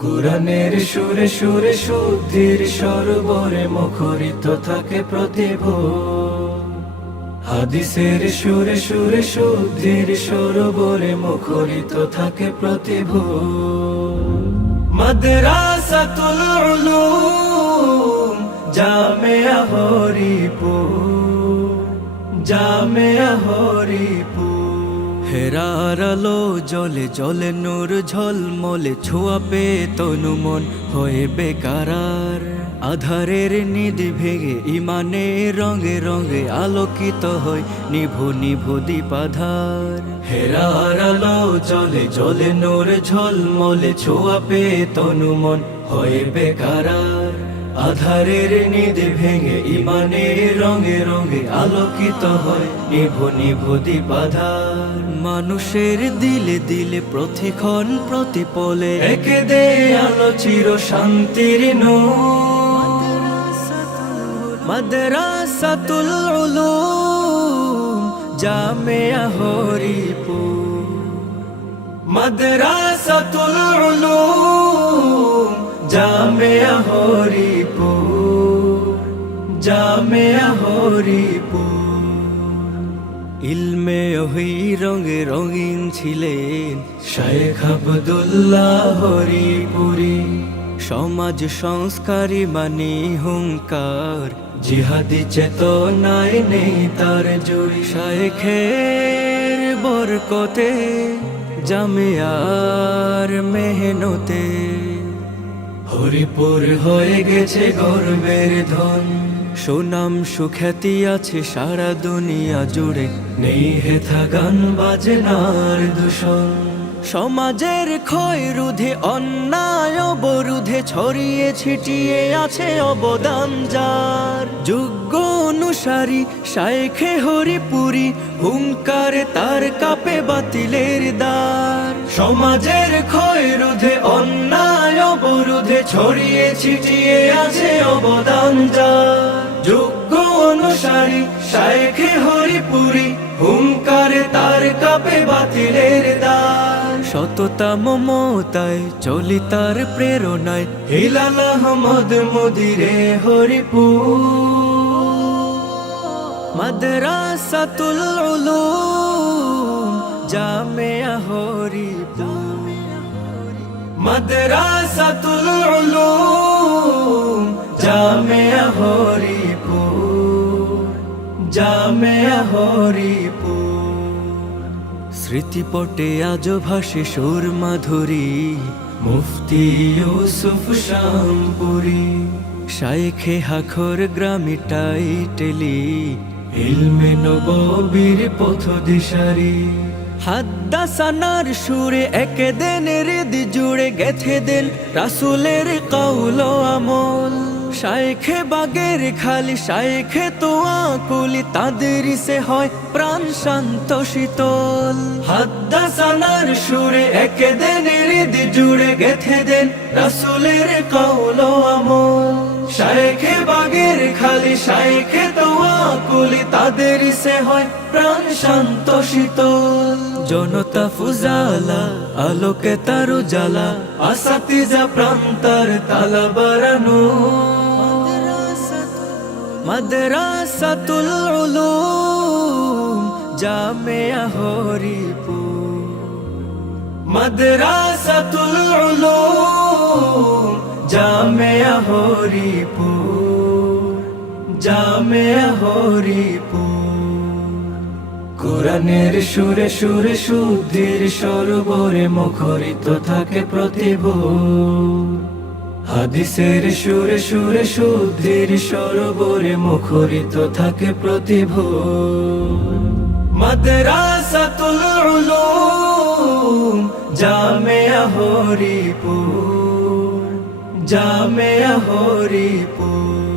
কুরআনের সুরে সুরে শুদ্ধির সরোবরে মুখরিত থাকে প্রতিভোর। হাদিসের সুরে সুরে শুদ্ধির সরোবরে মুখরিত থাকে প্রতিভোর। মাদ্রাসাতুল উলুম জামিয়া হরিপুর, জামিয়া হরিপুর। হেরার আলো জলে জলে নূর ঝলমলে ছোঁয়া পেয়ে তনু মন হয়ে বেকারার। আধারের নিধি ভেঙে ইমানের রঙে রঙে আলোকিত হয় নিভু নিভু দীপাধার। হেরার আলো জলে জলে নূর ঝলমলে ছোঁয়া পেয়ে তনু মন হয়ে বেকারার। আধারের নিধি ভেঙে ইমানের রঙে রঙে আলোকিত হয় নিভু নিভু দীপাধার। মানুষের দিলে দিলে প্রতিক্ষণ প্রতিপলে একে দে আলো চির শান্তির নূর। মাদ্রাসাতুল উলুম জামিয়া হরিপুর, মাদ্রাসাতুল উলুম জামিয়া হরিপুর, জামিয়া হরিপুর। ইলমে ওহি রঙে রঙিন ছিলেন শায়েখ আব্দুল্লাহ হরিপুরি। সমাজ সংস্কারী মানি হুঙ্কার, জিহাদি চেতনায় নেই তার জুড়ি। শায়েখের বরকতে জামিয়ার মেহনতে হরিপুর হয়ে গেছে গর্বের ধন। সুনাম সুখ্যাতি আছে সারা দুনিয়া জুড়ে, নেই হেথা গান বাজনার দূষণ। সমাজের ক্ষয় রোধে অন্যায় অবরোধে ছড়িয়ে ছিটিয়ে আছে অবদান যার। যোগ্য অনুসারী শায়েখে হরিপুরি, হুঙ্কারে তার কাপে বাতিলের দ্বার। সমাজের ক্ষয় রোধে অন্যায় অবরোধে ছড়িয়ে ছিটিয়ে আছে অবদান যার। যোগ্য অনুসারী শায়েখে হরিপুরি, হুঙ্কারে তার কাপে বাতিলের দ্বার। সততা মমতায় চলি তার প্রেরণায় হিলাল আহমদ মুদিরে হরিপুর। মাদ্রাসাতুল উলুম জামিয়া হরিপুর, মাদ্রাসাতুল উলুম জামিয়া হরিপুর, জামিয়া হরিপুর। স্মৃতিপটে আজ ভাসে সুর মাধুরী মুফতি ইউসুফ শামপুরি। শায়েখে হাখর গ্রামে টাইটেলি ইলমে নববীর পথ দিশারি। হাদ্দাসানার সুরে একে দেন হৃদি জুড়ে গেথে দেন রাসূলের কওল আমল। শায়েখে বাগের খালি শায়েখে তোয়া কুলি, তাদের সে হয় প্রাণ শান্ত শীতল। হাদ্দাসানার সুরে একে দেন হৃদি জুড়ে গেথে দেন রাসূলের কওল আমল। শায়েখে বাগের খালি শায়েখে তোয়া কুলি, তাদের সে হয় প্রাণ শান্ত শীতল। জনতা ফুজালা আলোকে তার উজালা, আসাতিজা প্রান্তার তালা বারানো। মাদ্রাসাতুল উলুম জামিয়া হরিপুর, মাদ্রাসাতুল উলুম জামিয়া হরিপুর, জামিয়া হরিপুর। কুরআনের সুরে সুরে শুদ্ধির সরোবরে মুখরিত থাকে প্রতিভোর। হাদিসের সুরে সুরে শুদ্ধির সরোবরে মুখরিত থাকে প্রতিভোর। মাদ্রাসাতুল উলুম জামিয়া হরিপুর, জামিয়া হরিপুর।